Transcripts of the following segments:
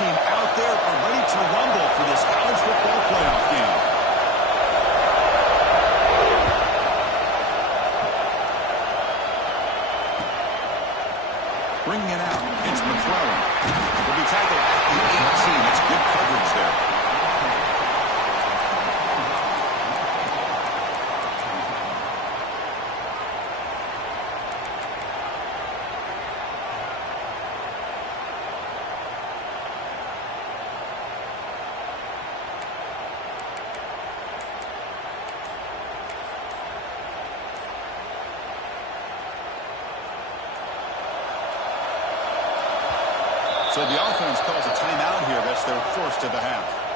team out there are ready to rumble for this college football playoff game. Bringing it out, it's McClellan. Will be tackled at the 18. It's good coverage there. So the offense calls a timeout here. That's their first of the half.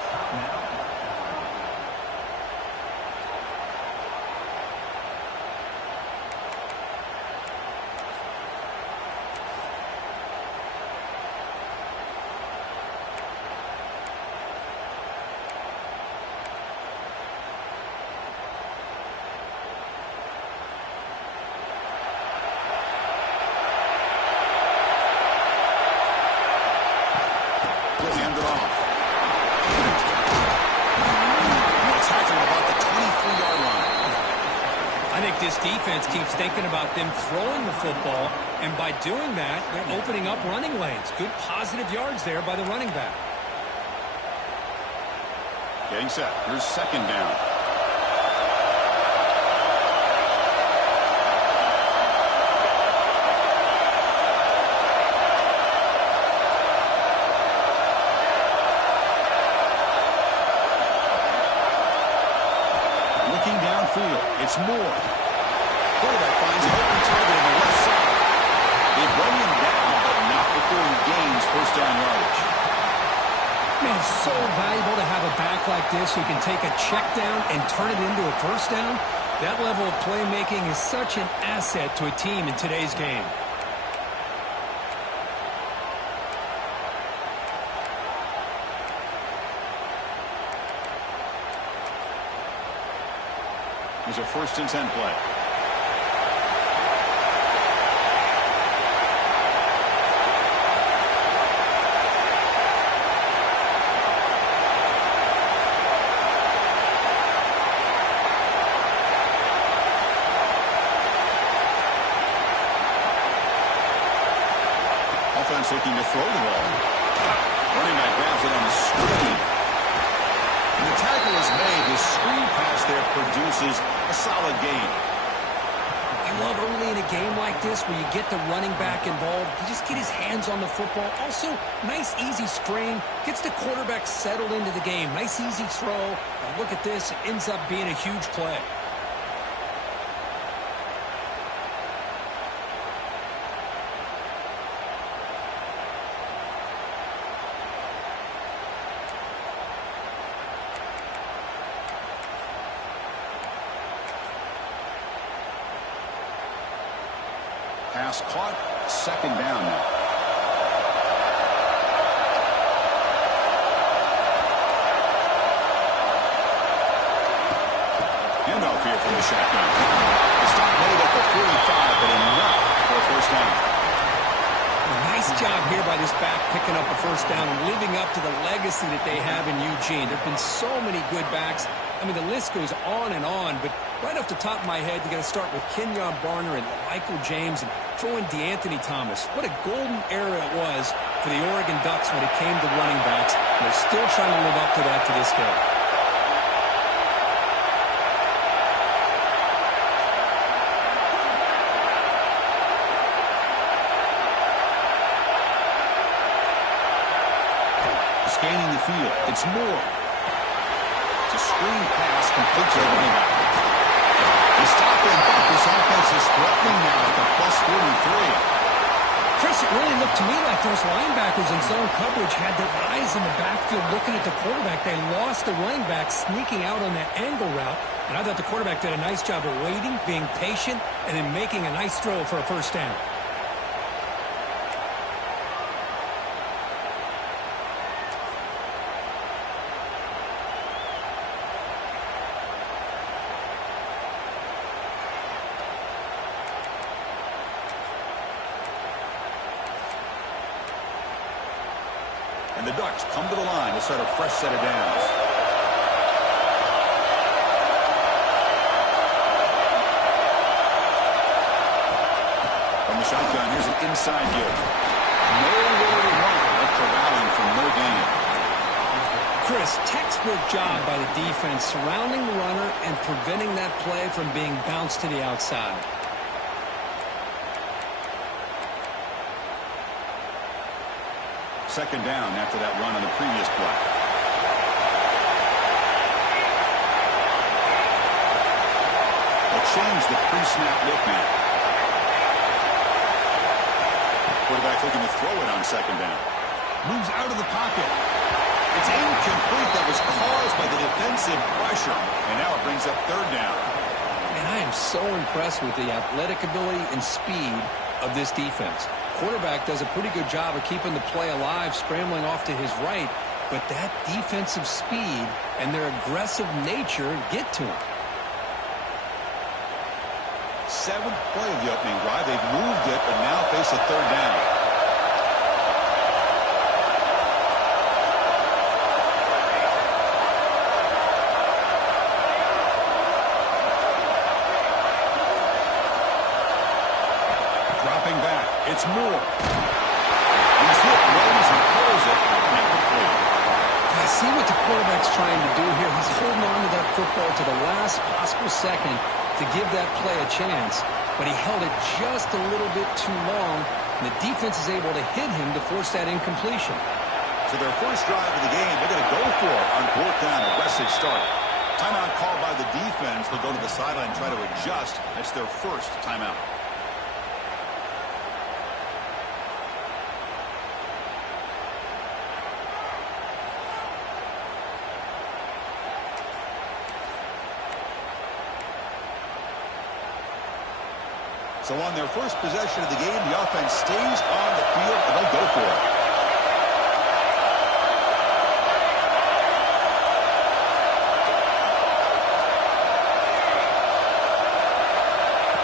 Hand it off. Attacking about the 23-yard line. I think this defense keeps thinking about them throwing the football, and by doing that, they're opening up running lanes. Good positive yards there by the running back. Getting set. Here's second down. It's Moore. Quarterback finds an open target on the left side. They bring him down, but not before he gains first down yardage. Man, it's so valuable to have a back like this who can take a check down and turn it into a first down. That level of playmaking is such an asset to a team in today's game. Here's a 1st and 10 play. Offense looking to throw the ball. Running back grabs it on the screen. And the tackle is made. The screen pass there produces a solid gain. I love early in a game like this where you get the running back involved. You just get his hands on the football. Also, nice, easy screen. Gets the quarterback settled into the game. Nice, easy throw. And look at this. It ends up being a huge play. Pass caught, second down now. Handoff here from the shotgun. The stop made at the 45, but enough for a first down. Nice job here by this back picking up a first down and living up to the legacy that they have in Eugene. There have been so many good backs. I mean, the list goes on and on, but right off the top of my head, you got to start with Kenyon Barner and Michael James and throw in DeAnthony Thomas. What a golden era it was for the Oregon Ducks when it came to running backs. And they're still trying to live up to that to this day. Scanning the field. It's Moore. It's a screen pass complete to the running back. They stop and back. This offense is threatening now at the plus 43. Chris, it really looked to me like those linebackers in zone coverage had their eyes in the backfield looking at the quarterback. They lost the running back sneaking out on that angle route. And I thought the quarterback did a nice job of waiting, being patient, and then making a nice throw for a first down. And the Ducks come to the line to start a fresh set of downs. From the shotgun, here's an inside give. Nowhere to run after corralling for no gain. Chris, textbook job by the defense surrounding the runner and preventing that play from being bounced to the outside. Second down after that run on the previous play. They'll change the pre-snap look now. Quarterback looking to throw it on second down. Moves out of the pocket. It's incomplete. That was caused by the defensive pressure. And now it brings up third down. And I am so impressed with the athletic ability and speed of this defense. Quarterback does a pretty good job of keeping the play alive, scrambling off to his right, but that defensive speed and their aggressive nature get to him. Seventh play of the opening drive. They've moved it, but now face a third down. Dropping back. It's Moore. He's hit right as he throws it. Never clear. I see what the quarterback's trying to do here. He's holding on to that football to the last possible second to give that play a chance, but he held it just a little bit too long, and the defense is able to hit him to force that incompletion. So their first drive of the game, they're going to go for it on fourth down, aggressive start. Timeout called by the defense. They'll go to the sideline and try to adjust. That's their first timeout. So on their first possession of the game, the offense stays on the field, and they'll go for it.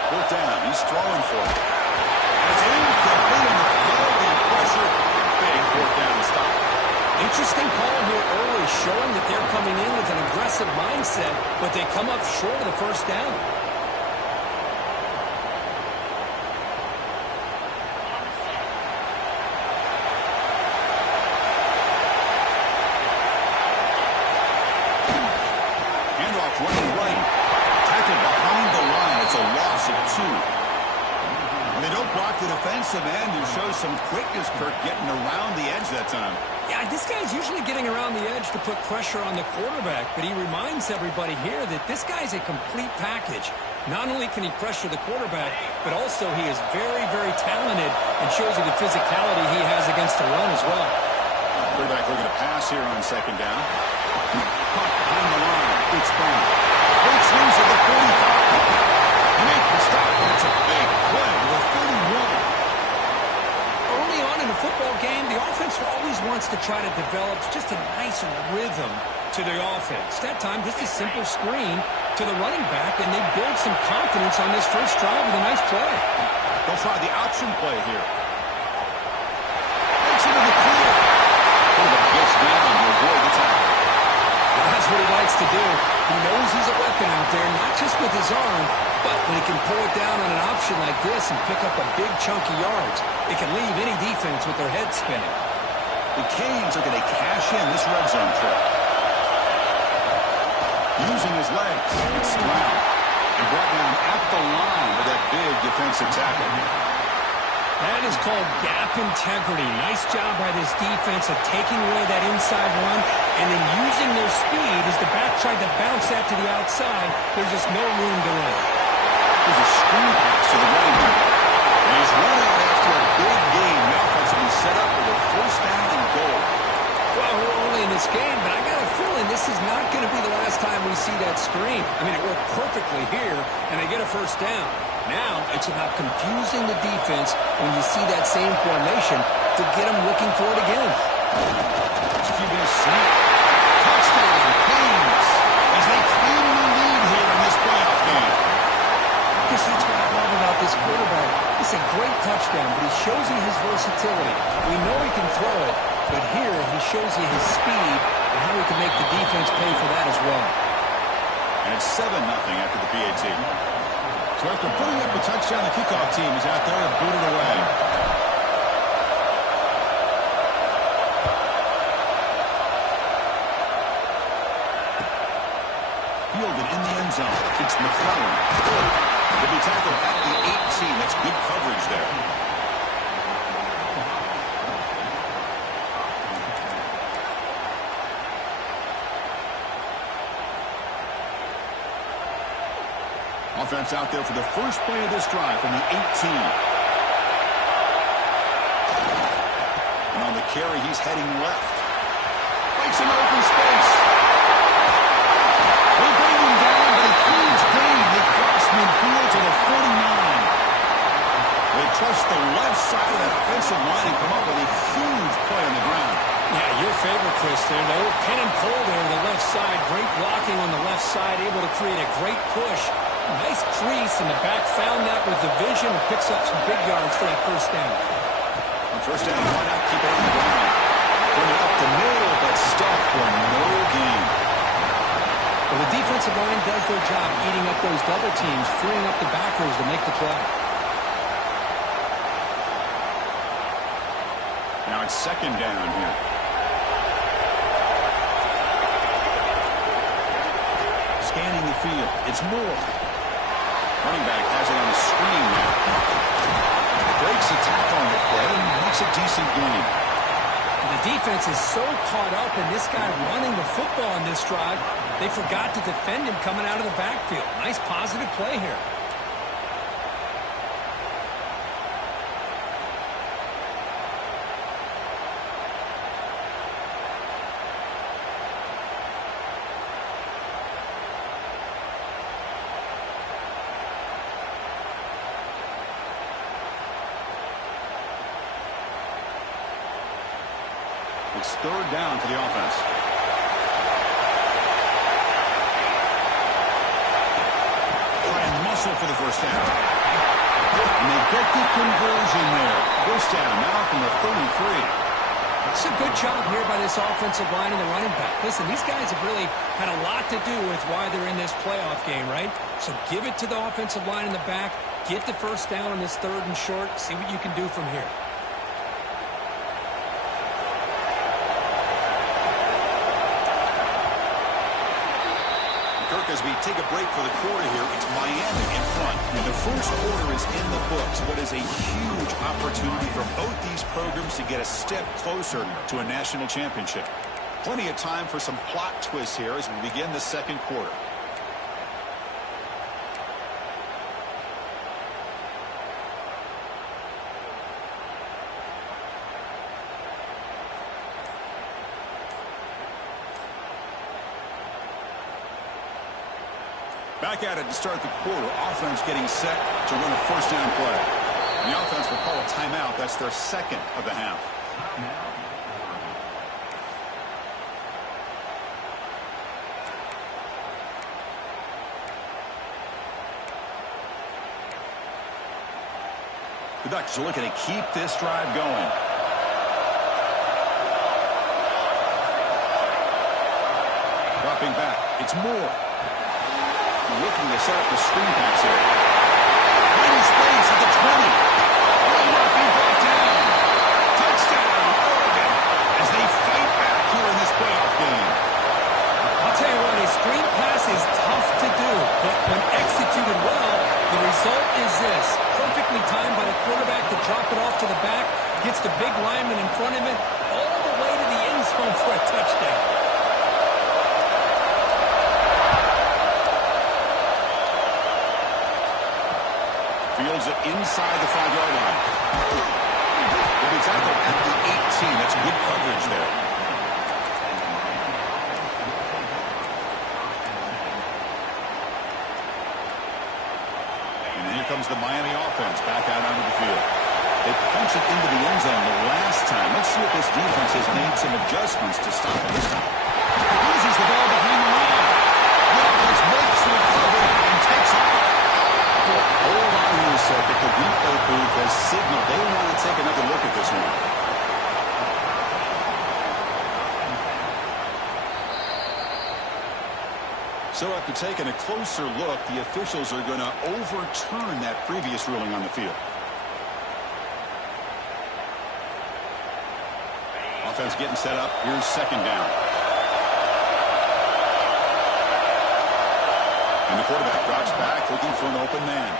Fourth down, he's throwing for it. It's incomplete on the flow of the pressure. Big fourth down stop. Interesting call here early, showing that they're coming in with an aggressive mindset, but they come up short of the first down. Running right, tackled behind the line. It's a loss of 2. And they don't block the defensive end, who shows some quickness, Kirk, getting around the edge that time. Yeah, this guy's usually getting around the edge to put pressure on the quarterback, but he reminds everybody here that this guy's a complete package. Not only can he pressure the quarterback, but also he is very, very talented and shows you the physicality he has against the run as well. Quarterback looking to pass here on second down. Caught behind the line. Good spin. Breaks loose at the 45. Make the stop, and it's a big play with 31. Early on in a football game, the offense always wants to try to develop just a nice rhythm to the offense. That time, just a simple screen to the running back, and they build some confidence on this first drive with a nice play. They'll try the option play here. Makes it in the clear. Quarterback gets down to avoid the tackle. That's what he likes to do. He knows he's a weapon out there, not just with his arm, but when he can pull it down on an option like this and pick up a big chunk of yards, it can leave any defense with their head spinning. The Canes are going to cash in this red zone trip. Using his legs, it's Brown. And brought down at the line with that big defensive tackle. That is called gap integrity. Nice job by this defense of taking away that inside run and then using their speed as the back tried to bounce that to the outside. There's just no room to run. There's a screen pass to the running back. And he's run out after a big game. The offense will be set up with a first down and goal. Well, we're early in this game, but I got a feeling this is not going to be the last time we see that screen. I mean, it worked perfectly here, and they get a first down. Now it's about confusing the defense when you see that same formation to get them looking for it again. QB sneak. Touchdown, Canes, as they claim the lead here in this playoff game. I guess that's what I love about this quarterback. It's a great touchdown, but he shows you his versatility. We know he can throw it, but here he shows you his speed and how he can make the defense pay for that as well. And it's 7-0 after the PAT. So after putting up a touchdown, the kickoff team is out there and booted away. Fielded in the end zone. It's McClellan. He'll be tackled at the 18. That's good coverage there. Offense out there for the first play of this drive from the 18. And on the carry, he's heading left. Makes an open space. They bring him down, but a huge gain. They cross midfield to the 49. They trust the left side of that offensive line and come up with a huge play on the ground. Yeah, your favorite, Chris, there. The old pin and pull there on the left side. Great blocking on the left side, able to create a great push. Nice crease in the back. Found that with the vision and picks up some big yards for that first down. On first down, why not keep it on the ground? Bring it up the middle, but stuff for no gain. Well, the defensive line does their job eating up those double teams, freeing up the backers to make the play. Now it's second down here. Scanning the field. It's Moore. Running back has it on the screen now. Breaks a tackle on the play and makes a decent gain. And the defense is so caught up in this guy running the football on this drive, they forgot to defend him coming out of the backfield. Nice positive play here. It's third down for the offense. Try and muscle for the first down. And they get the conversion there. First down now from the 33. It's a good job here by this offensive line and the running back. Listen, these guys have really had a lot to do with why they're in this playoff game, right? So give it to the offensive line in the back. Get the first down on this third and short. See what you can do from here. As we take a break for the quarter here, it's Miami in front. And the first quarter is in the books. What is a huge opportunity for both these programs to get a step closer to a national championship. Plenty of time for some plot twists here as we begin the second quarter. Back at it to start the quarter. Offense getting set to run a first down play. The offense will call a timeout. That's their second of the half. The Ducks are looking to keep this drive going. Dropping back. It's Moore. Looking to set up the screen pass here. Finding space at the 20. Will not be brought down. Touchdown, Oregon, as they fight back here in this playoff game. I'll tell you what, a screen pass is tough to do, but when executed well, the result is this. Perfectly timed by the quarterback to drop it off to the back, gets the big lineman in front of him, all the way to the end zone for a touchdown. Fields it inside the 5-yard line. They'll be tackled at the 18. That's good coverage there. And here comes the Miami offense back out onto the field. They punch it into the end zone the last time. Let's see if this defense has made some adjustments to stop it this time. Loses the ball behind the line. The offense makes the recovery and takes off. Hold on here a second. The replay booth has signaled they want to take another look at this one. So after taking a closer look, the officials are going to overturn that previous ruling on the field. Offense getting set up. Here's second down. And the quarterback drops back, looking for an open man.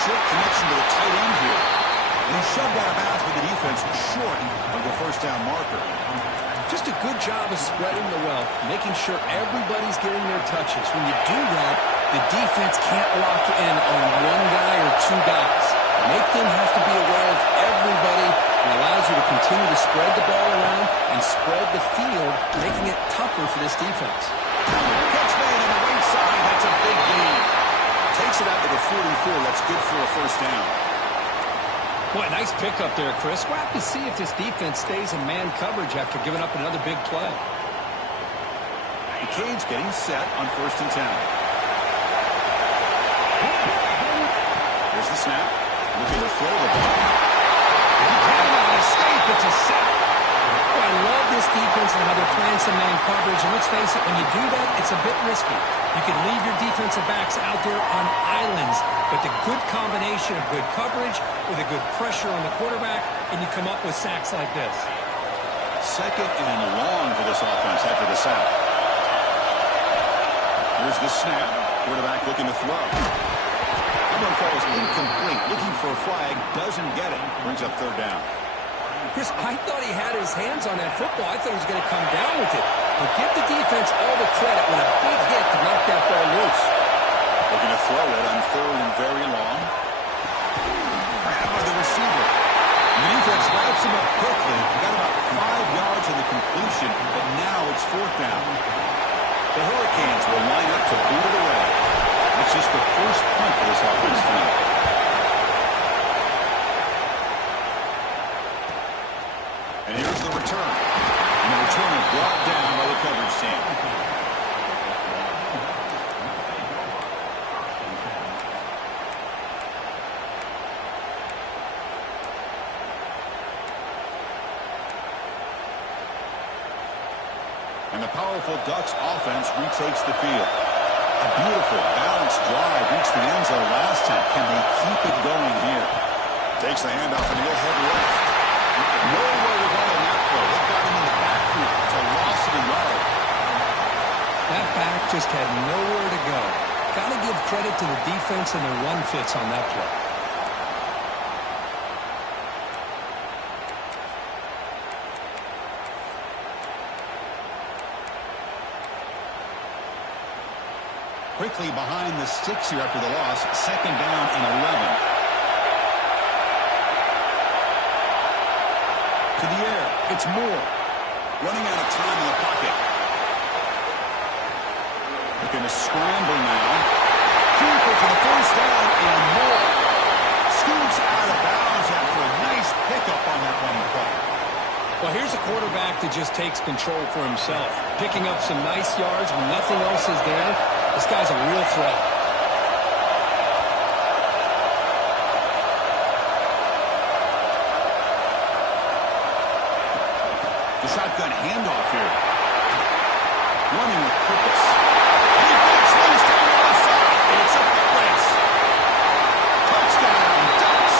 Short connection to the tight end here. And he's shoved out of bounds with the defense short of the first down marker. Just a good job of spreading the wealth, making sure everybody's getting their touches. When you do that, the defense can't lock in on one guy or two guys. Make them have to be aware of everybody, and allows you to continue to spread the ball around and spread the field, making it tougher for this defense. Catch made on the right side. That's a big gain. Takes it out to the 44. That's good for a first down. Boy, nice pickup there, Chris. We'll have to see if this defense stays in man coverage after giving up another big play. The Canes getting set on 1st and 10. Here's the snap. Looking to throw the ball. He cannot escape. It's a sack. Boy, I love this defense and how they're playing some man coverage. And let's face it, when you do that, it's a bit risky. You can leave your defensive backs out there on islands, but the good combination of good coverage with a good pressure on the quarterback, and you come up with sacks like this. Second and long for this offense after the sack. Here's the snap. Quarterback looking to throw. That one falls incomplete. Looking for a flag. Doesn't get it. Brings up third down. Chris, I thought he had his hands on that football. I thought he was going to come down with it. But give the defense all the credit when a big hit to knock that ball loose. Looking to throw it on third and very long. Grabbed by the receiver. The defense wraps him up quickly. He got about 5 yards in the completion, but now it's fourth down. The Hurricanes will line up to boot it away. It's just the first punt for this offense tonight. And here's the return. And the returner brought down by the coverage team. And the powerful Ducks offense retakes the field. A beautiful, balanced drive reached the end zone last time. Can they keep it going here? Takes the handoff and he'll head left. Nowhere to go in that play. They got him in the backfield. It's a loss of a yard. That back just had nowhere to go. Got to give credit to the defense and their run fits on that play. Quickly behind the sticks here after the loss. Second down and 11. To the air. It's Moore. Running out of time in the pocket. Looking to scramble now. Cooper for the first down and Moore scoots out of bounds after a nice pickup on that running play. Well, here's a quarterback that just takes control for himself. Picking up some nice yards when nothing else is there. This guy's a real threat. The shotgun handoff here. Running with purpose. And he breaks loose down the left side. It's a blitz. Touchdown, Ducks.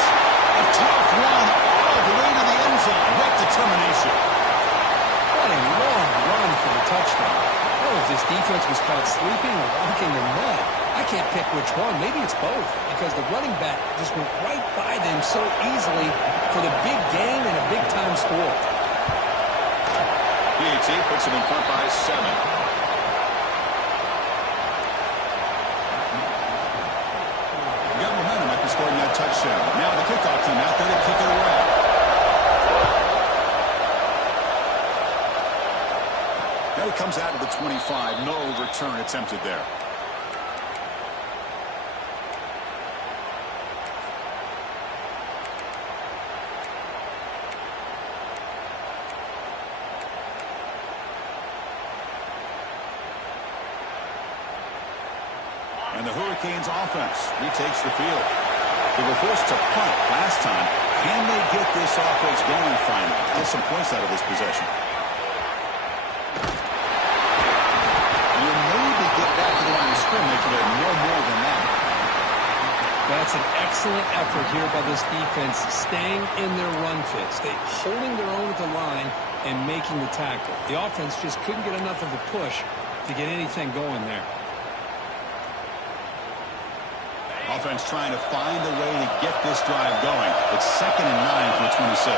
A tough run all the way to the end zone. What determination. What a long run for the touchdown. I don't know if this defense was caught sleeping or walking in mud. I can't pick which one. Maybe it's both, because the running back just went right by them so easily for the big gain and a big-time score. PAT puts him in front by 7. You got momentum after scoring that touchdown. Now the kickoff team out there to kick it away. Now he comes out of the 25. No return attempted there. And the Hurricanes offense retakes the field. They were forced to punt last time. Can they get this offense going finally? Get some points out of this possession. You may be That's an excellent effort here by this defense, staying in their run fit, holding their own at the line and making the tackle. The offense just couldn't get enough of a push to get anything going there. Offense trying to find a way to get this drive going. It's 2nd and 9 from the 26.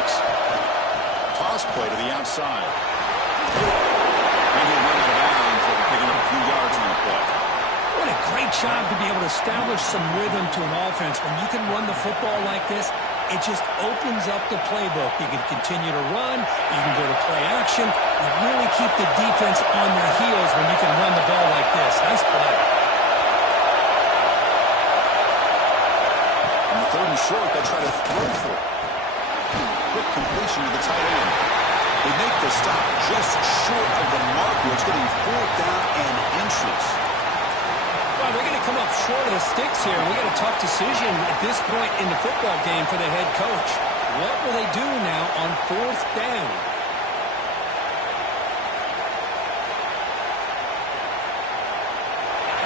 Toss play to the outside. And he'll run out of bounds after picking up a few yards on the play. What a great job to be able to establish some rhythm to an offense. When you can run the football like this, it just opens up the playbook. You can continue to run. You can go to play action. You really keep the defense on their heels when you can run the ball like this. Nice play. On the 3rd and short, they try to throw for it. Quick completion to the tight end. They make the stop just short of the marker. It's going to be 4th down and inches. Well, they're going to come up short of the sticks here. We got a tough decision at this point in the football game for the head coach. What will they do now on 4th down?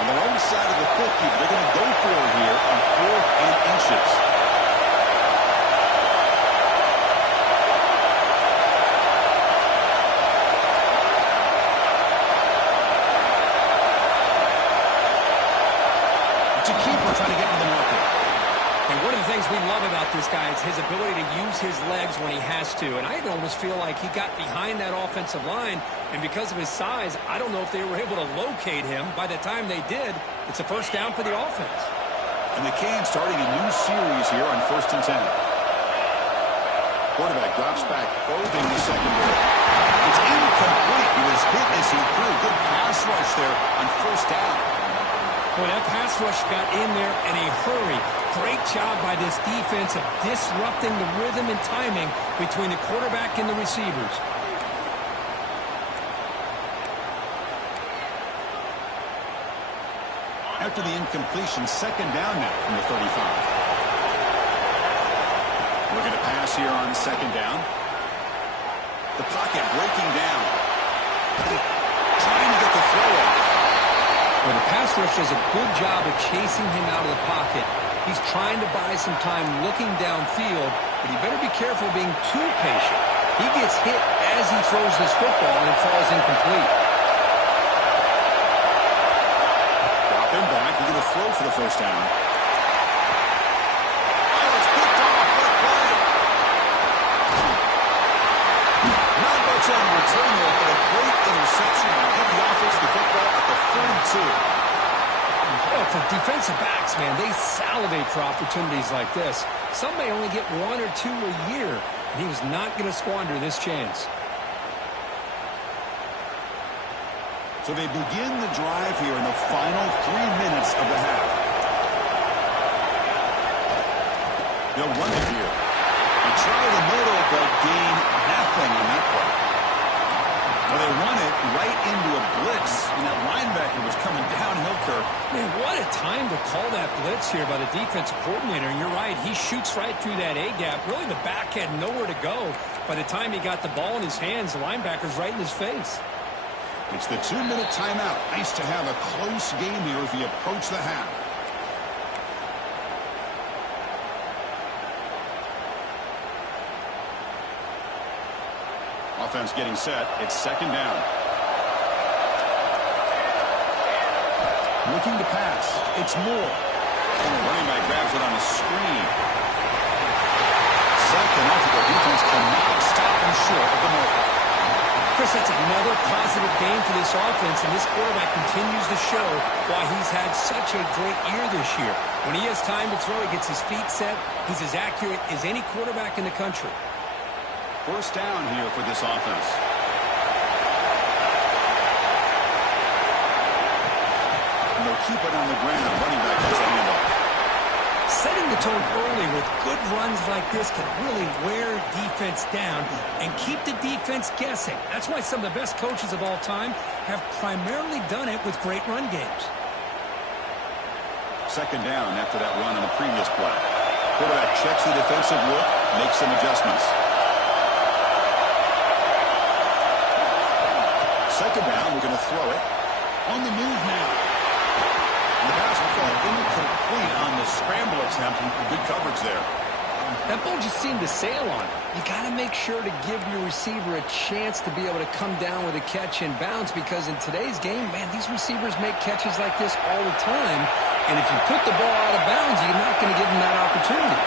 On their own side of the 50, they're going to go for it here on 4th and inches. Trying to get to the marker. And one of the things we love about this guy is his ability to use his legs when he has to. And I almost feel like he got behind that offensive line, and because of his size, I don't know if they were able to locate him. By the time they did, it's a 1st down for the offense. And the Canes starting a new series here on 1st and 10. Quarterback drops back, probing the secondary. It's incomplete. He was hit as he threw. Good pass rush there on 1st down. Well, that pass rush got in there in a hurry. Great job by this defense of disrupting the rhythm and timing between the quarterback and the receivers. After the incompletion, 2nd down now from the 35. Looking to pass here on 2nd down. The pocket breaking down. Trying to get the throw off. Well, the pass rush does a good job of chasing him out of the pocket. He's trying to buy some time looking downfield, but he better be careful being too patient. He gets hit as he throws this football, and it falls incomplete. Dropping back, he's going to throw for the 1st down. Oh, it's picked off. What a play. Not much on the return there, but a great interception. Get the offense the football at the 42. Well, for defensive backs, man, they salivate for opportunities like this. Some may only get 1 or 2 a year, and he was not going to squander this chance. So they begin the drive here in the final 3 minutes of the half. They'll run it here. They try the middle, but gain nothing on that play. Well, they run it right into a blitz, and that linebacker was coming downhill, Kirk. Man, what a time to call that blitz here by the defensive coordinator. And you're right, he shoots right through that A-gap. Really, the back had nowhere to go. By the time he got the ball in his hands, the linebacker's right in his face. It's the 2-minute timeout. Nice to have a close game here as we approach the half. Offense getting set. It's 2nd down. Looking to pass. It's Moore. Running back grabs it on the screen. Second off, the defense cannot stop him short of the mark. Chris, that's another positive game for this offense, and this quarterback continues to show why he's had such a great year this year. When he has time to throw, he gets his feet set. He's as accurate as any quarterback in the country. 1st down here for this offense. And they'll keep it on the ground. Running back has the handoff. Setting the tone early with good runs like this can really wear defense down and keep the defense guessing. That's why some of the best coaches of all time have primarily done it with great run games. 2nd down after that run on the previous play. Quarterback checks the defensive look, makes some adjustments. 2nd down, we're going to throw it. On the move now. And the pass will fall incomplete on the scramble. It attempt. Good coverage there. That ball just seemed to sail on it. You got to make sure to give your receiver a chance to be able to come down with a catch and bounce, because in today's game, man, these receivers make catches like this all the time. And if you put the ball out of bounds, you're not going to give them that opportunity.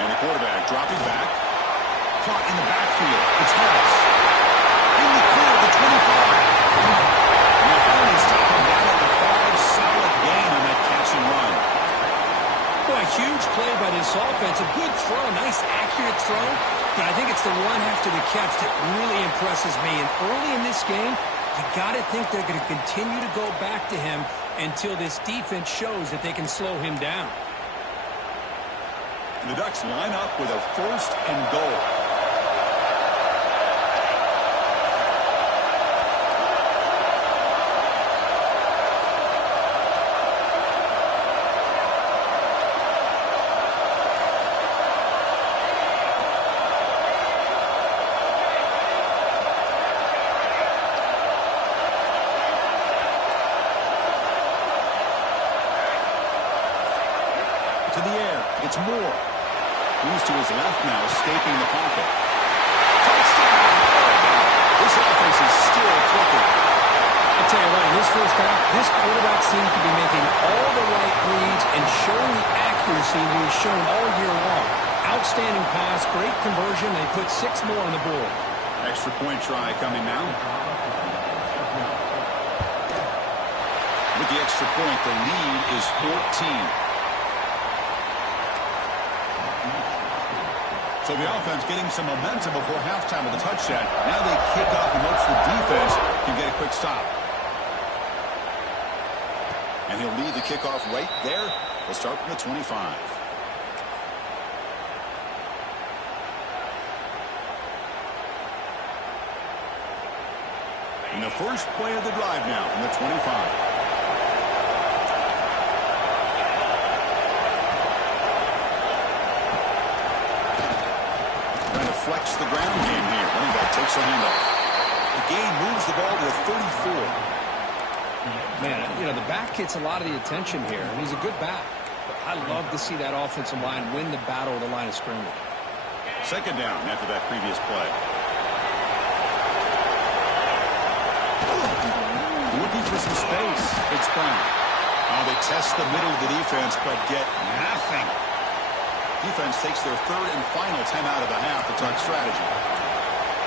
And the quarterback dropping back. Caught in the backfield. It's Harris. In the clear at the 25. And they finally stop him down at the 5. Solid gain on that catch and run. Boy, a huge play by this offense. A good throw, nice accurate throw. But I think it's the run after the catch that really impresses me. And early in this game, you got to think they're going to continue to go back to him until this defense shows that they can slow him down. The Ducks line up with a 1st and goal. To the air, it's Moore. Moves to his left now, escaping the pocket. Touchdown! This offense is still clicking. I'll tell you what, in this first half, this quarterback seems to be making all the right reads and showing the accuracy he has shown all year long. Outstanding pass, great conversion. They put 6 more on the board. Extra point try coming now. With the extra point, the lead is 14. So the offense getting some momentum before halftime with a touchdown. Now they kick off and hopes the defense can get a quick stop. And he'll lead the kickoff right there. We'll start from the 25. And the first play of the drive now from the 25. Flex the ground game here. Running back takes the handoff. The game moves the ball to 34. Man, you know, the back gets a lot of the attention here. He's a good back. But I love to see that offensive line win the battle of the line of scrimmage. 2nd down after that previous play. Looking for some space. It's Brown. They test the middle of the defense, but get nothing. Defense takes their 3rd and final timeout of the half to talk strategy.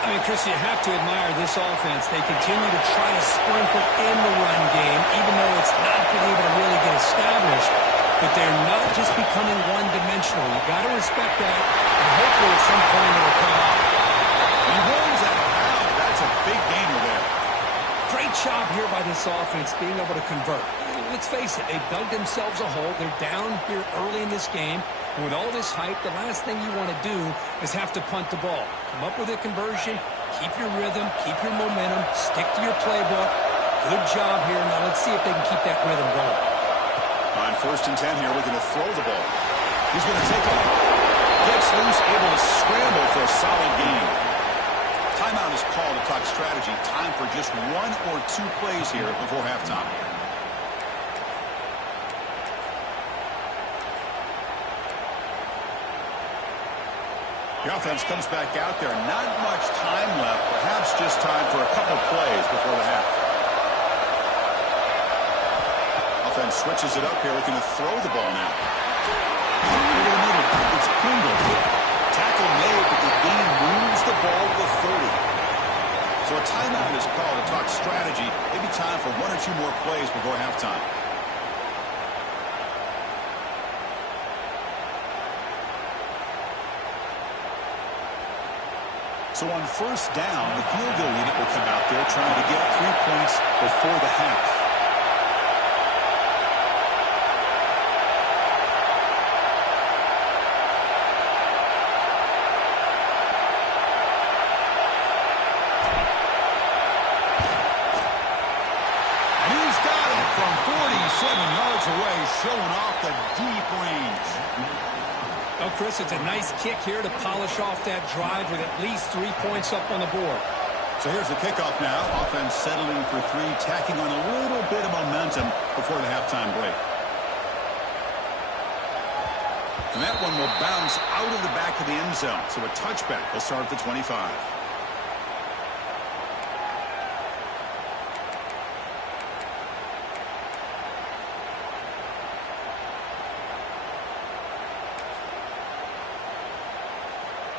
I mean, Chris, you have to admire this offense. They continue to try to sprinkle in the run game, even though it's not been able to really get established. But they're not just becoming one-dimensional. You've got to respect that, and hopefully at some point it will come out. He rolls out of bounds. That's a big gainer there. Great job here by this offense being able to convert. Let's face it, they've dug themselves a hole. They're down here early in this game. And with all this hype, the last thing you want to do is have to punt the ball. Come up with a conversion, keep your rhythm, keep your momentum, stick to your playbook. Good job here. Now let's see if they can keep that rhythm going. On 1st and 10 here, we're going to throw the ball. He's going to take off. Gets loose, able to scramble for a solid gain. Timeout is called to talk strategy. Time for just 1 or 2 plays here before halftime. The offense comes back out there. Not much time left. Perhaps just time for a couple plays before the half. Offense switches it up here. Looking to throw the ball now. Over the middle. It's Pringle. Tackle made, but the gain moves the ball to the 30. So a timeout is called to talk strategy. Maybe time for 1 or 2 more plays before halftime. So on 1st down, the field goal unit will come out there trying to get 3 points before the half. And he's got it from 47 yards away, showing off the deep range. Oh, Chris, it's a nice kick here to polish off that drive with at least 3 points up on the board. So here's the kickoff now. Offense settling for 3, tacking on a little bit of momentum before the halftime break. And that one will bounce out of the back of the end zone. So a touchback will start at the 25.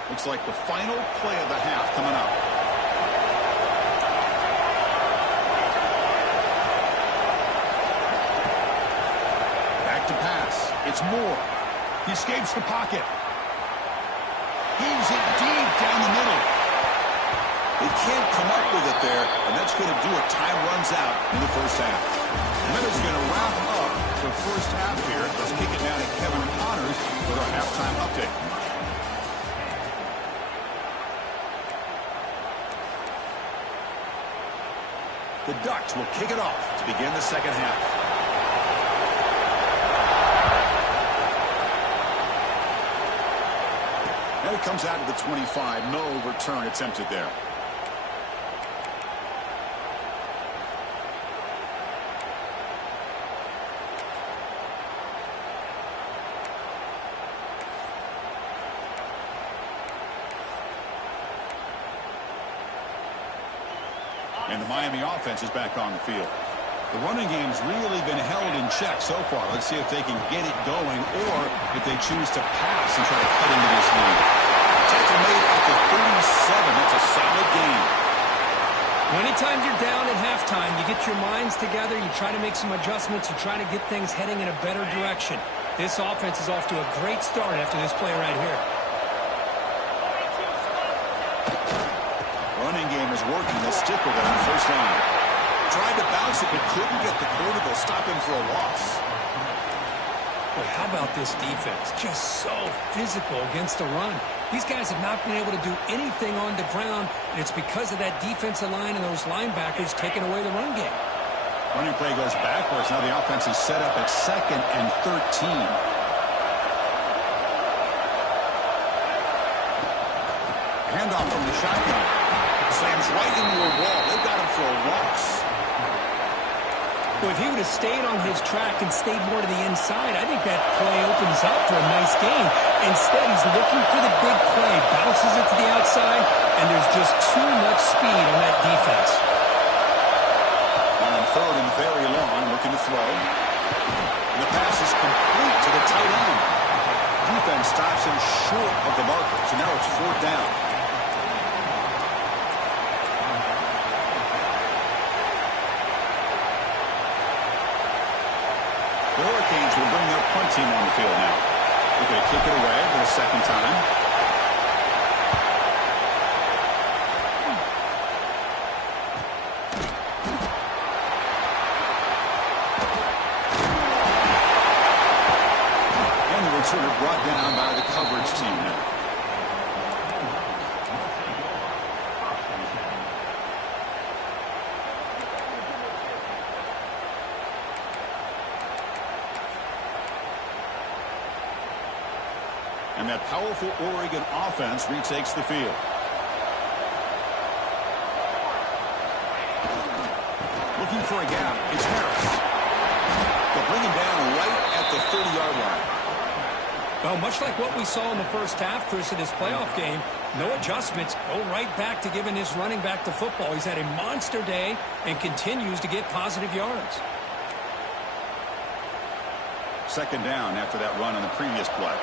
Looks like the final play of the half coming up. Back to pass. It's Moore. He escapes the pocket. Heaves it deep down the middle. They can't come up with it there, and that's going to do it. Time runs out in the first half. And that is going to wrap up the first half here. Let's kick it down to Kevin Connors with our halftime update. The Ducks will kick it off to begin the second half. And it comes out of the 25. No return attempted there. And the Miami offense is back on the field. The running game's really been held in check so far. Let's see if they can get it going or if they choose to pass and try to cut into this lead. Tackle made at the 37. That's a solid game. Anytime you're down at halftime, you get your minds together, you try to make some adjustments, you try to get things heading in a better direction. This offense is off to a great start after this play right here. Running game is working. They'll stick with it on first down. Tried to bounce it, but couldn't get the quarter. They'll stop him for a loss. Boy, how about this defense? Just so physical against the run. These guys have not been able to do anything on the ground, and it's because of that defensive line and those linebackers taking away the run game. Running play goes backwards. Now the offense is set up at 2nd and 13. Handoff from the shotgun. Slams right into a wall. They've got him for a loss. Well, if he would have stayed on his track and stayed more to the inside, I think that play opens up for a nice gain. Instead, he's looking for the big play, bounces it to the outside, and there's just too much speed on that defense. On 3rd and very long, looking to throw. And the pass is complete to the tight end. Defense stops him short of the marker, so now it's 4th down. The Hurricanes will bring their punt team on the field now. They're going to kick it away for the second time. And the returner brought down by the coverage team now. And that powerful Oregon offense retakes the field. Looking for a gap. It's Harris. They'll bring him down right at the 30-yard line. Well, much like what we saw in the first half, Chris, in this playoff game, no adjustments. Go right back to giving his running back to football. He's had a monster day and continues to get positive yards. 2nd down after that run on the previous play.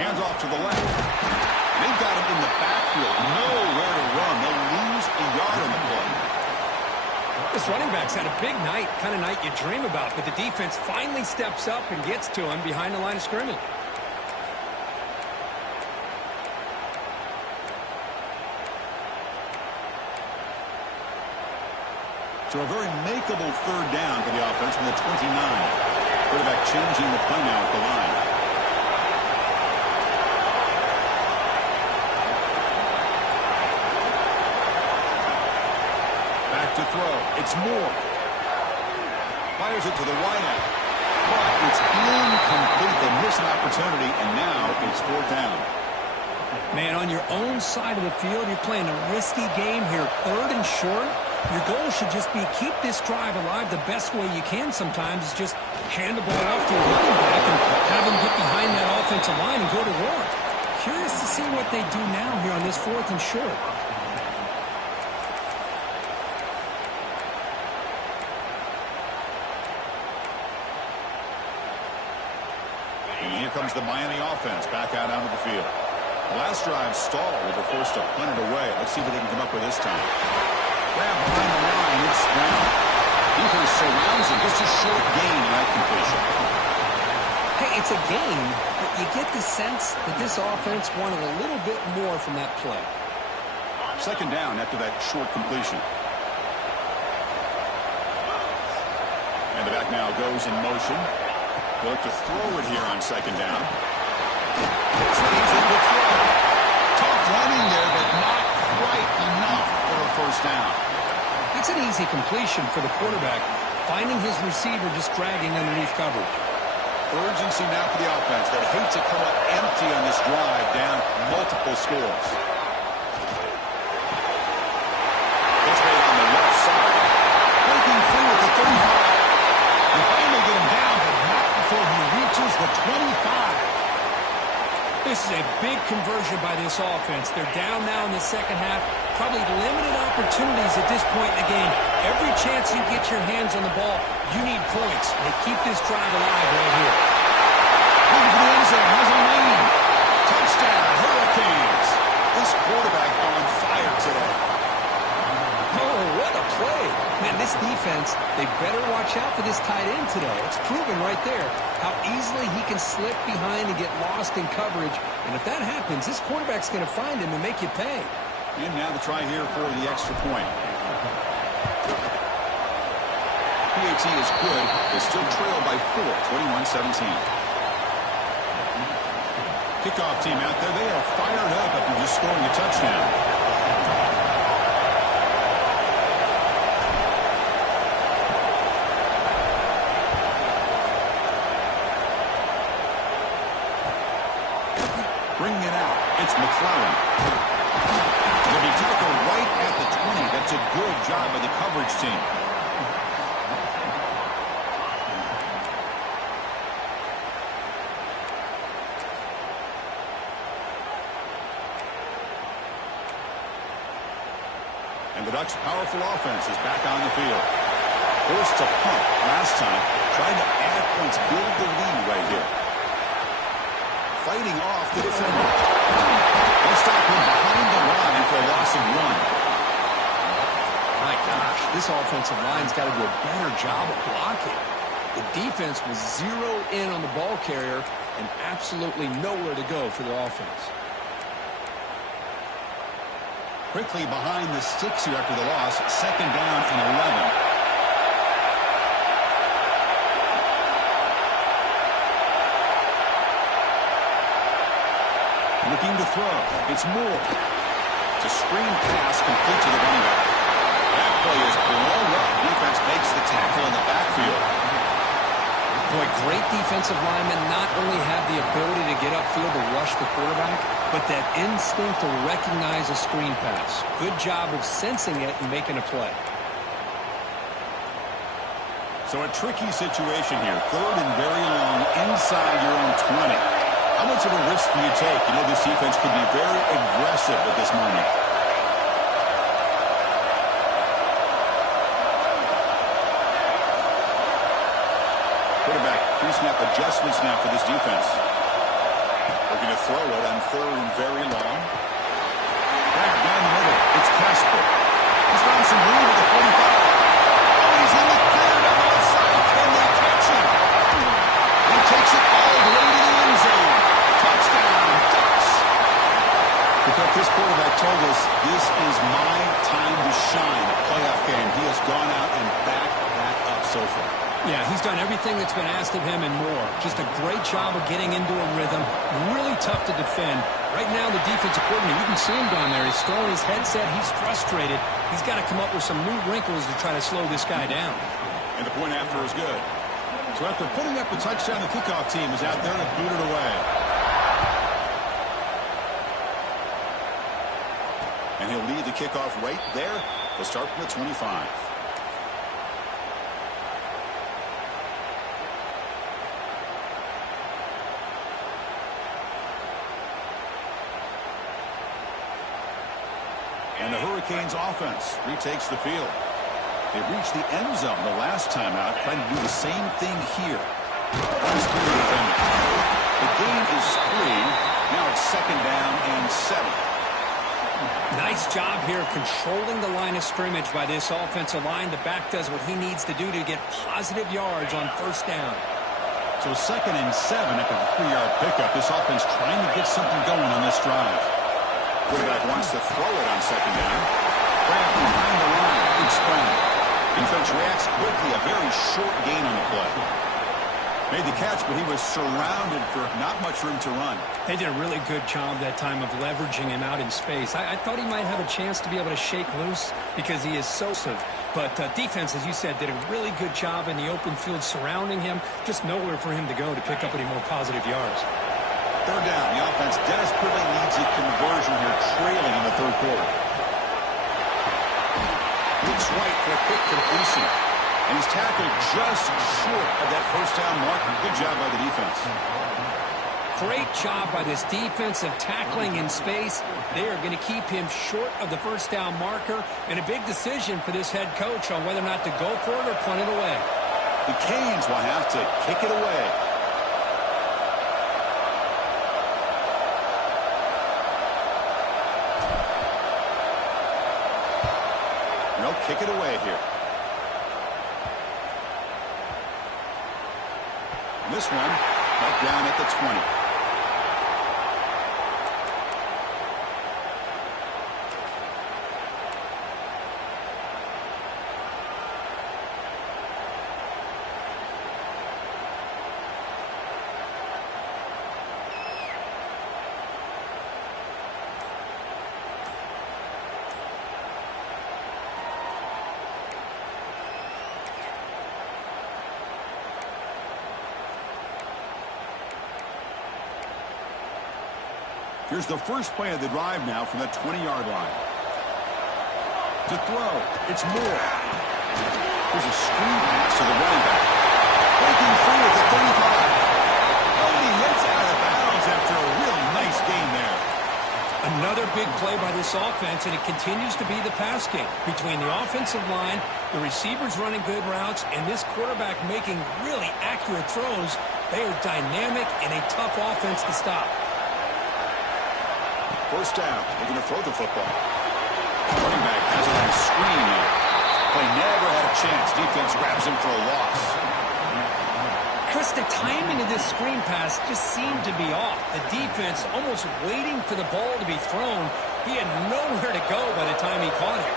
Hands off to the left. They've got him in the backfield. Nowhere to run. They'll lose a yard on the play. This running back's had a big night, kind of night you dream about, but the defense finally steps up and gets to him behind the line of scrimmage. So a very makeable 3rd down for the offense from the 29. Quarterback changing the play now at the line. To throw. It's Moore. Fires it to the wideout. But it's incomplete. They miss an opportunity, and now it's 4th down. Man, on your own side of the field, you're playing a risky game here. 3rd and short. Your goal should just be keep this drive alive the best way you can sometimes. Is just hand the ball off to a running back and have him get behind that offensive line and go to work. Curious to see what they do now here on this 4th and short. And here comes the Miami offense back out onto the field. The last drive stalled. They were forced to punt it away. Let's see what they can come up with this time. Grab behind the line. It's down. Defense surrounds him. Just a short gain in that completion. Hey, it's a game, but you get the sense that this offense wanted a little bit more from that play. 2nd down after that short completion. And the back now goes in motion. They'll look to throw it here on 2nd down. Tough running there, but not quite enough for a 1st down. That's an easy completion for the quarterback, finding his receiver just dragging underneath coverage. Urgency now for the offense. They'd hate to come up empty on this drive, down multiple scores. It's made on the left side. Breaking through at the 35. They finally get him down, but not before he reaches the 25. This is a big conversion by this offense. They're down now in the 2nd half. Probably limited opportunities at this point in the game. Every chance you get your hands on the ball, you need points. They keep this drive alive right here. Looking for the end zone. Has a lead. Touchdown, Hurricanes. This quarterback on fire today. Oh, what a play. Man, this defense, they better watch out for this tight end today. It's proven right there how easily he can slip behind and get lost in coverage. And if that happens, this quarterback's going to find him and make you pay. And now the try here for the extra point. PAT is good. They still trail by 4, 21-17. Kickoff team out there. They are fired up after just scoring a touchdown. Bringing it out. It's McClellan. They'll be tackled right at the 20. That's a good job by the coverage team. And the Ducks' powerful offense is back on the field. Forced to punt last time. Trying to add points, build the lead right here. Fighting off the defender. They'll stop him behind the line for a loss of 1. My gosh, this offensive line's got to do a better job of blocking. The defense was zeroed in on the ball carrier and absolutely nowhere to go for the offense. Quickly behind the sticks here after the loss. 2nd down and 11. Looking to throw. It's Moore. It's a screen pass complete to the running back. That play is blown up. Defense makes the tackle in the backfield. Boy, great defensive linemen not only have the ability to get upfield to rush the quarterback, but that instinct to recognize a screen pass. Good job of sensing it and making a play. So a tricky situation here. 3rd and very long inside your own 20. How much of a risk do you take? You know, this defense could be very aggressive at this moment. Quarterback, pre-snap adjustments now for this defense. Looking to throw it on 3rd and very long. Back down the middle. It's Casper. He's found some room at the 45. Oh, he's in the third and outside. Can they catch him? He takes it all the way to the end zone. Touchdown, Ducks. In fact, this quarterback told us this is my time to shine. Playoff game. He has gone out and backed that up so far. Yeah, he's done everything that's been asked of him and more. Just a great job of getting into a rhythm. Really tough to defend. Right now, the defensive coordinator, you can see him down there. He's throwing his headset. He's frustrated. He's got to come up with some new wrinkles to try to slow this guy down. And the point after is good. So after putting up the touchdown, the kickoff team is out there to boot it away. And he'll lead the kickoff right there They'll start from the 25. And the Hurricanes offense retakes the field. They reached the end zone the last time out, trying to do the same thing here. The game is 3. Now it's 2nd down and 7. Nice job here of controlling the line of scrimmage by this offensive line. The back does what he needs to do to get positive yards on 1st down. So 2nd and 7 after the 3-yard pickup. This offense trying to get something going on this drive. Quarterback wants to throw it on 2nd down. Grant behind the line. Big sprint. Defense reacts quickly. A very short gain on the play. Made the catch, but he was surrounded for not much room to run. They did a really good job that time of leveraging him out in space. I thought he might have a chance to be able to shake loose because he is so stiff. But defense, as you said, did a really good job in the open field surrounding him. Just nowhere for him to go to pick up any more positive yards. 3rd down. The offense desperately needs a conversion here, trailing in the 3rd quarter. Looks right for a quick completion. And he's tackled just short of that 1st down marker. Good job by the defense. Great job by this defensive tackling in space. They are going to keep him short of the 1st down marker. And a big decision for this head coach on whether or not to go for it or punt it away. The Canes will have to kick it away. And they'll kick it away here. This one, right down at the 20. Here's the first play of the drive now from the 20-yard line. To throw, it's Moore. Here's a screen pass to the running back. Breaking free at the 35. Oh, and he hits out of bounds after a real nice gain there. Another big play by this offense, and it continues to be the pass game. Between the offensive line, the receivers running good routes, and this quarterback making really accurate throws, they are dynamic and a tough offense to stop. 1st down. They're going to throw the football. Running back has it on a screen now. Play never had a chance. Defense grabs him for a loss. Chris, the timing of this screen pass just seemed to be off. The defense almost waiting for the ball to be thrown. He had nowhere to go by the time he caught it.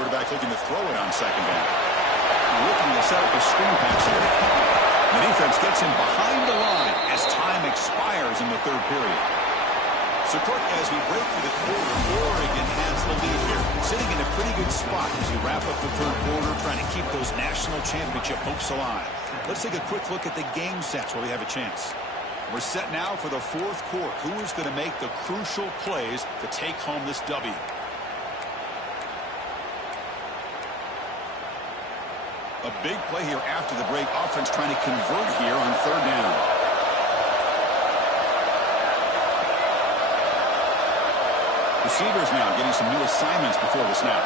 Quarterback looking to throw it on 2nd down. Looking to set up a screen pass here. The defense gets him behind the line as time expires in the 3rd period. So, Kirk, as we break through the quarter, Oregon has the lead here. Sitting in a pretty good spot as we wrap up the 3rd quarter, trying to keep those national championship hopes alive. Let's take a quick look at the game sets while we have a chance. We're set now for the 4th quarter. Who is going to make the crucial plays to take home this W? A big play here after the break. Offense trying to convert here on 3rd down. Receivers now getting some new assignments before the snap.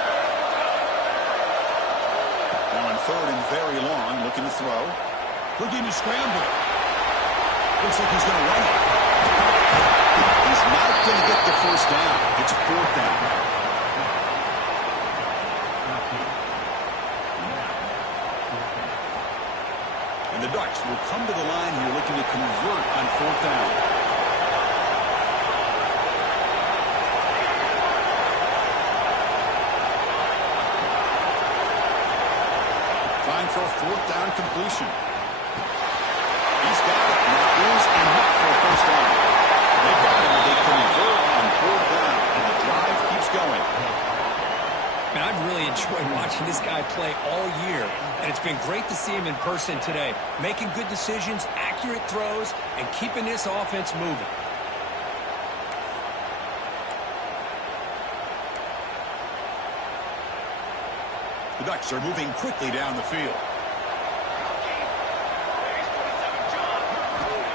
Now on 3rd and very long, looking to throw. Looking to scramble. Looks like he's going to run it. He's not going to get the 1st down. It's 4th down. And the Ducks will come to the line here looking to convert on 4th down. Trying for a 4th down completion. He's got it. And that is enough for a 1st down. They got it, and they convert on 4th down. And the drive keeps going. Man, I've really enjoyed watching this guy play all year. And it's been great to see him in person today, making good decisions, accurate throws, and keeping this offense moving. The Ducks are moving quickly down the field.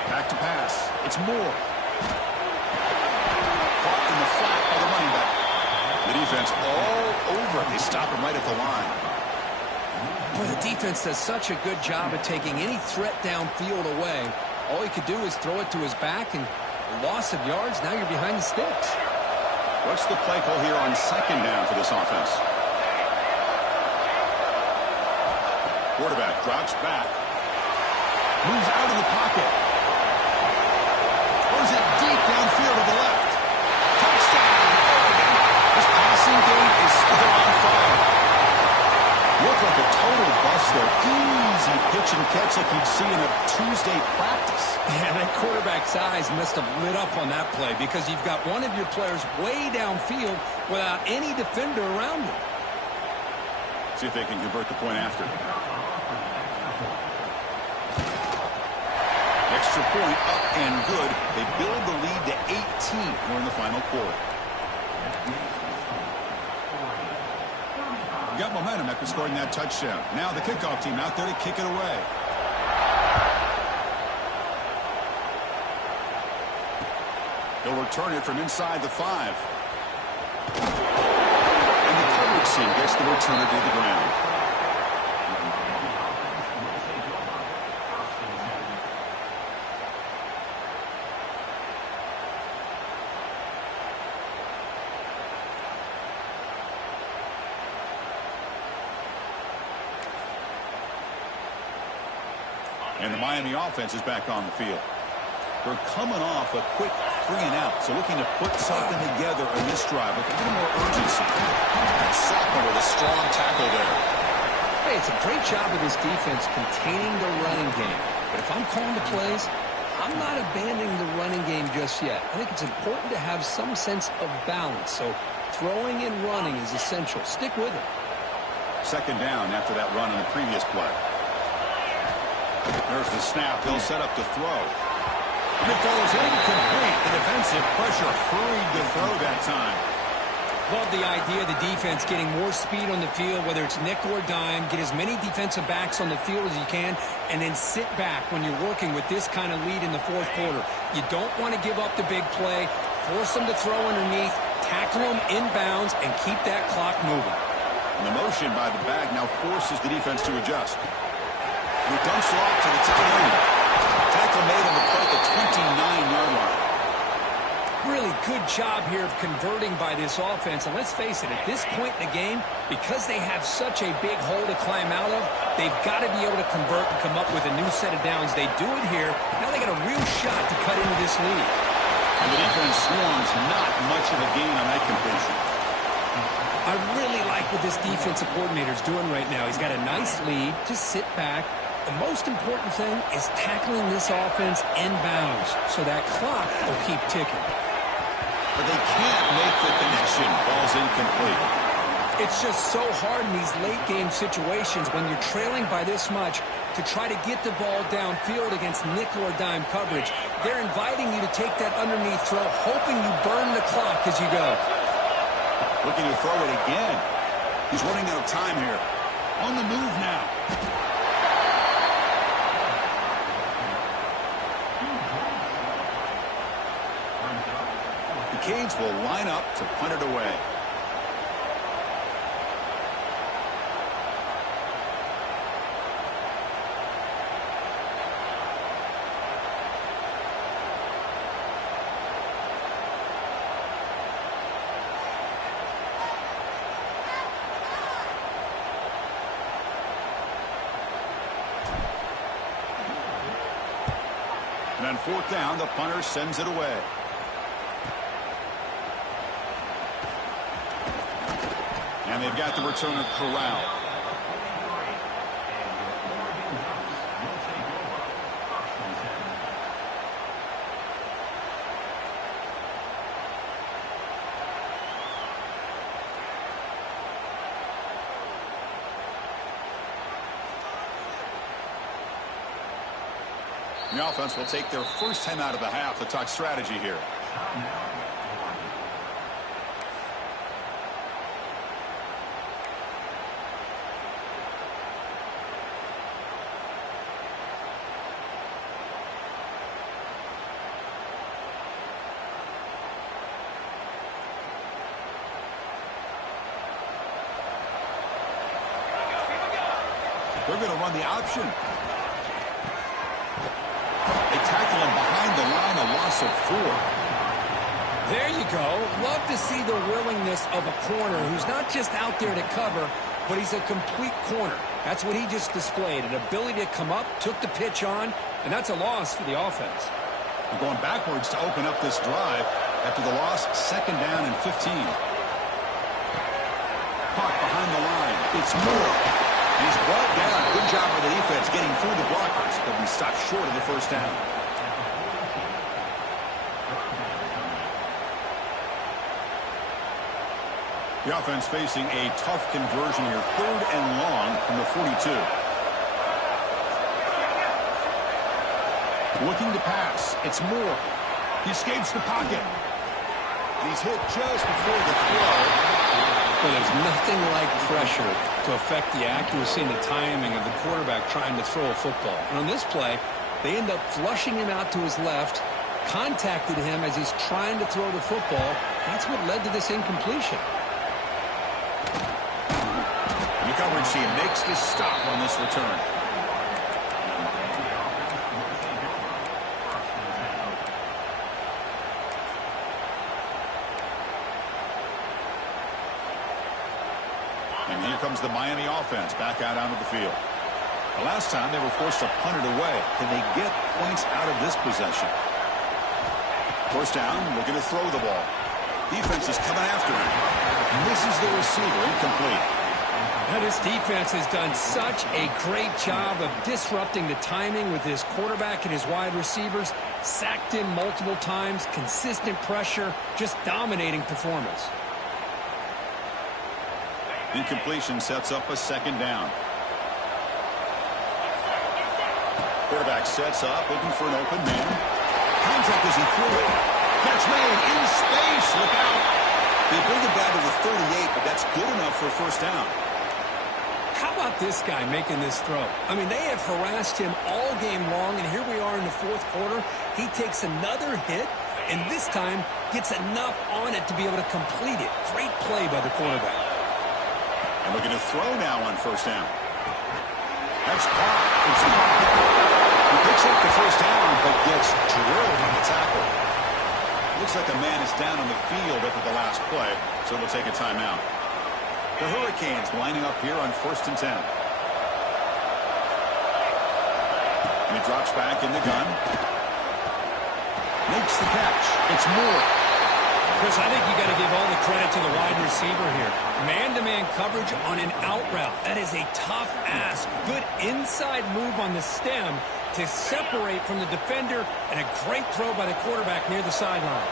Back to pass. It's Moore. Caught in the flat by the running back. The defense all over it. They stop him right at the line. Boy, the defense does such a good job of taking any threat downfield away. All he could do is throw it to his back, and loss of yards, now you're behind the sticks. What's the play call here on second down for this offense? Quarterback drops back. Moves out of the pocket. Throws it deep downfield to the left. Touchdown, Oregon. This passing game is still on fire. Looked like a total bust there. Easy pitch and catch like you'd see in a Tuesday practice. Yeah, that quarterback's eyes must have lit up on that play because you've got one of your players way downfield without any defender around him. See if they can convert the point after. Extra point up and good. They build the lead to 18 here in the final quarter. Got momentum after scoring that touchdown. Now the kickoff team out there to kick it away. They'll return it from inside the 5. And the coverage team gets the returner to the ground. And the Miami offense is back on the field. They're coming off a quick 3-and-out, so looking to put something together on this drive with a little more urgency. Sackler with a strong tackle there. Hey, it's a great job of this defense containing the running game. But if I'm calling the plays, I'm not abandoning the running game just yet. I think it's important to have some sense of balance. So throwing and running is essential. Stick with it. Second down after that run on the previous play. There's the snap. They'll set up to throw. And it goes incomplete. The defensive pressure hurried the throw that time. Love the idea of the defense getting more speed on the field, whether it's nickel or dime, get as many defensive backs on the field as you can, and then sit back when you're working with this kind of lead in the fourth quarter. You don't want to give up the big play, force them to throw underneath, tackle them inbounds, and keep that clock moving. And the motion by the back now forces the defense to adjust. He dumps it off to the tight end. Tackle made on the play at the 29-yard line. Really good job here of converting by this offense. And let's face it, at this point in the game, because they have such a big hole to climb out of, they've got to be able to convert and come up with a new set of downs. They do it here. Now they got a real shot to cut into this lead. And the defense swarms not much of a gain on that completion. I really like what this defensive coordinator is doing right now. He's got a nice lead. Just sit back. The most important thing is tackling this offense inbounds so that clock will keep ticking. But they can't make the connection. Ball's incomplete. It's just so hard in these late-game situations when you're trailing by this much to try to get the ball downfield against nickel or dime coverage. They're inviting you to take that underneath throw, hoping you burn the clock as you go. Looking to throw it again. He's running out of time here. On the move now. The Canes will line up to punt it away. And on fourth down, the punter sends it away. And they've got the returner corralled. The offense will take their first time out of the half to talk strategy here. They're going to run the option. They tackle him behind the line, a loss of 4. There you go. Love to see the willingness of a corner who's not just out there to cover, but he's a complete corner. That's what he just displayed, an ability to come up, took the pitch on, and that's a loss for the offense. They're going backwards to open up this drive after the loss, 2nd down and 15. Puck behind the line. It's Moore. He's brought down. Good job by the defense getting through the blockers, but we stopped short of the first down. The offense facing a tough conversion here. 3rd and long from the 42. Looking to pass. It's Moore. He escapes the pocket. He's hit just before the throw. Well, there's nothing like pressure to affect the accuracy and the timing of the quarterback trying to throw a football. And on this play, they end up flushing him out to his left, contacted him as he's trying to throw the football. That's what led to this incompletion. The coverage team makes the stop on this return. And here comes the Miami offense back out onto the field. The last time they were forced to punt it away. Can they get points out of this possession? First down, looking to throw the ball. Defense is coming after him. Misses the receiver, incomplete. Now, this defense has done such a great job of disrupting the timing with his quarterback and his wide receivers. Sacked him multiple times, consistent pressure, just dominating performance. Incompletion sets up a 2nd down. Quarterback sets up, looking for an open man. Contact as he threw it. Catch made in space. Look out. They bring it down to the 38, but that's good enough for a first down. How about this guy making this throw? I mean, they have harassed him all game long, and here we are in the 4th quarter. He takes another hit, and this time gets enough on it to be able to complete it. Great play by the quarterback. And looking to throw now on first down. That's caught. It's caught. He picks up the first down, but gets drilled on the tackle. Looks like a man is down on the field after the last play, so we'll take a timeout. The Hurricanes lining up here on 1st and 10. And he drops back in the gun. Makes the catch. It's Moore. Chris, I think you got to give all the credit to the wide receiver here. Man-to-man coverage on an out route. That is a tough ask. Good inside move on the stem to separate from the defender, and a great throw by the quarterback near the sideline.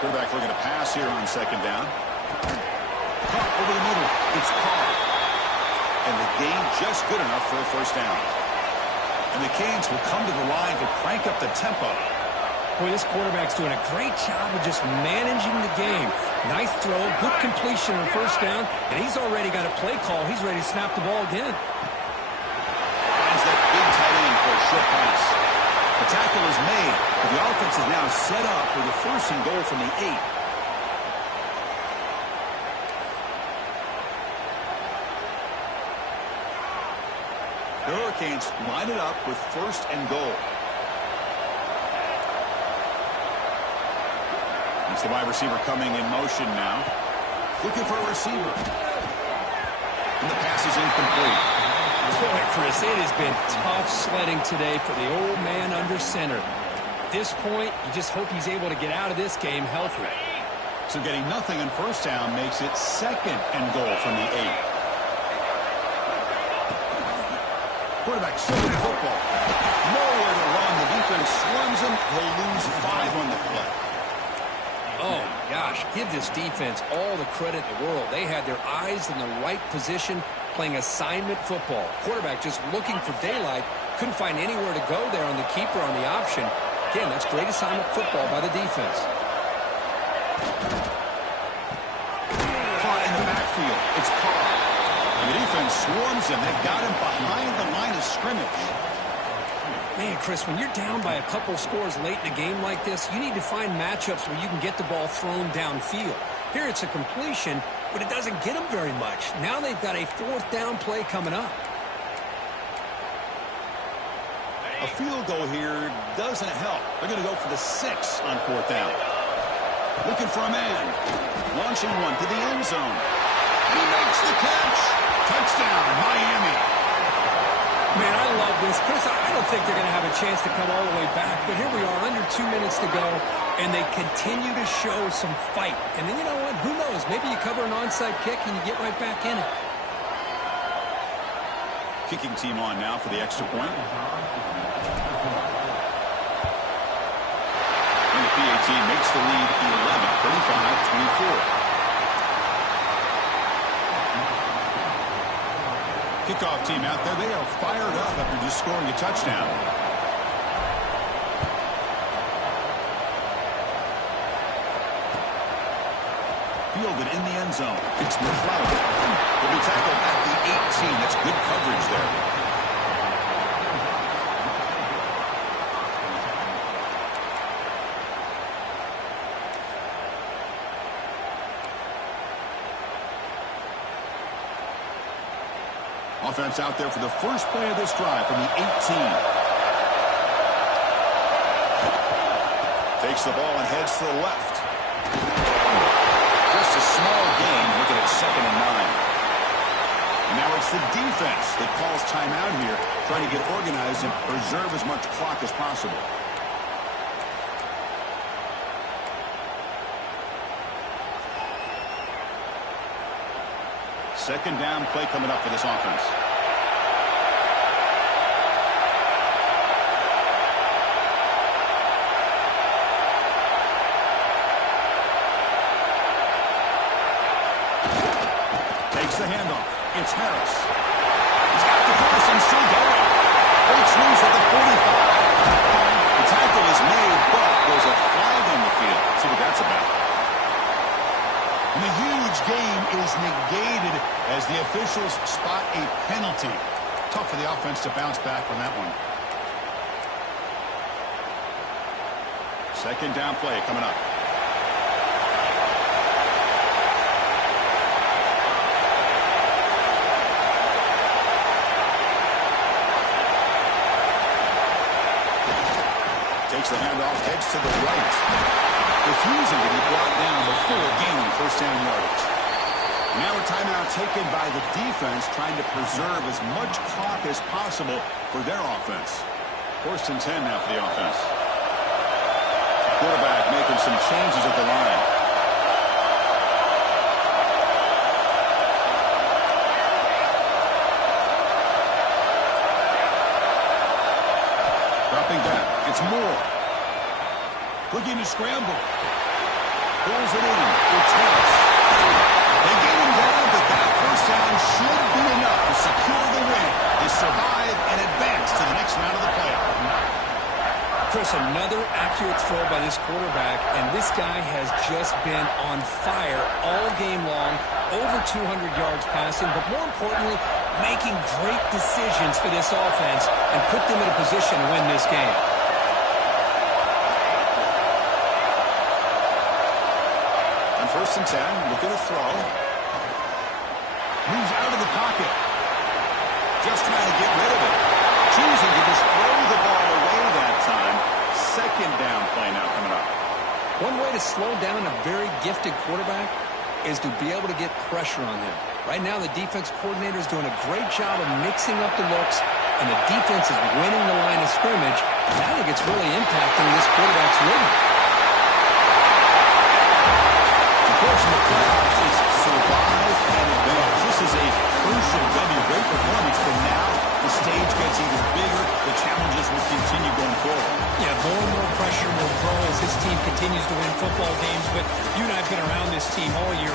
Quarterback looking to pass here on 2nd down. Caught over the middle. It's caught. And the gain just good enough for a first down. And the Canes will come to the line to crank up the tempo. Boy, this quarterback's doing a great job of just managing the game. Nice throw, good completion on first down, and he's already got a play call. He's ready to snap the ball again. Finds that big tight end for a short pass. The tackle is made, but the offense is now set up with a 1st and goal from the 8. The Hurricanes line it up with 1st and goal. It's the wide receiver coming in motion now. Looking for a receiver. And the pass is incomplete. Boy, Chris, it has been tough sledding today for the old man under center. At this point, you just hope he's able to get out of this game healthy. So getting nothing on first down makes it 2nd and goal from the 8. Quarterback shooting the football. Nowhere to run. The defense swarms him. He'll lose 5 on the play. Oh, gosh, give this defense all the credit in the world. They had their eyes in the right position, playing assignment football. Quarterback just looking for daylight, Couldn't find anywhere to go there on the keeper on the option. Again, that's great assignment football by the defense. Caught in the backfield. It's Carr. And the defense swarms him. They've got him behind the line of scrimmage. Man, Chris, when you're down by a couple scores late in a game like this, you need to find matchups where you can get the ball thrown downfield. Here it's a completion, but it doesn't get them very much. Now they've got a fourth down play coming up. A field goal here doesn't help. They're going to go for the 6 on fourth down. Looking for a man. Launching one to the end zone. And he makes the catch. Touchdown, Miami. Man, I love this. Chris, I don't think they're going to have a chance to come all the way back, but here we are, under 2 minutes to go, and they continue to show some fight. And then, you know what? Who knows? Maybe you cover an onside kick and you get right back in it. Kicking team on now for the extra point. And the PAT makes the lead 11, 35-24. Kickoff team out there, they are fired up after just scoring a touchdown. Fielded in the end zone. It's McLeod. He'll be tackled at the 18. That's good coverage there. Offense out there for the first play of this drive from the 18. Takes the ball and heads to the left. Just a small gain, looking at 2nd and 9. And now it's the defense that calls timeout here, trying to get organized and preserve as much clock as possible. Second down play coming up for this offense. Takes the handoff. It's Harris. He's got the first and still going. Breaks loose at the 45. The tackle is made, but there's a flag on the field. Let's see what that's about. And the huge game is negated as the officials spot a penalty. Tough for the offense to bounce back from that one. Second down play coming up. Takes the handoff, heads to the right. Refusing to be brought down before gaining first down yardage. Now a timeout taken by the defense, trying to preserve as much clock as possible for their offense. First and 10 now for the offense. Quarterback making some changes at the line. Dropping back. It's Moore. Looking to scramble. Pulls it in. It's Harris. They get him down, but that first down should be enough to secure the win. They survive and advance to the next round of the playoff. Chris, another accurate throw by this quarterback, and this guy has just been on fire all game long. Over 200 yards passing, but more importantly, making great decisions for this offense and put them in a position to win this game. First and 10, looking to throw. Moves out of the pocket. Just trying to get rid of it. Choosing to just throw the ball away that time. Second down play now coming up. One way to slow down a very gifted quarterback is to be able to get pressure on him. Right now, the defense coordinator is doing a great job of mixing up the looks, and the defense is winning the line of scrimmage. And I think it's really impacting this quarterback's rhythm. Unfortunately, the playoffs is survive and advance. This is a crucial venue, great performance, but now the stage gets even bigger. The challenges will continue going forward. Yeah, more and more pressure will grow as this team continues to win football games, but you and I have been around this team all year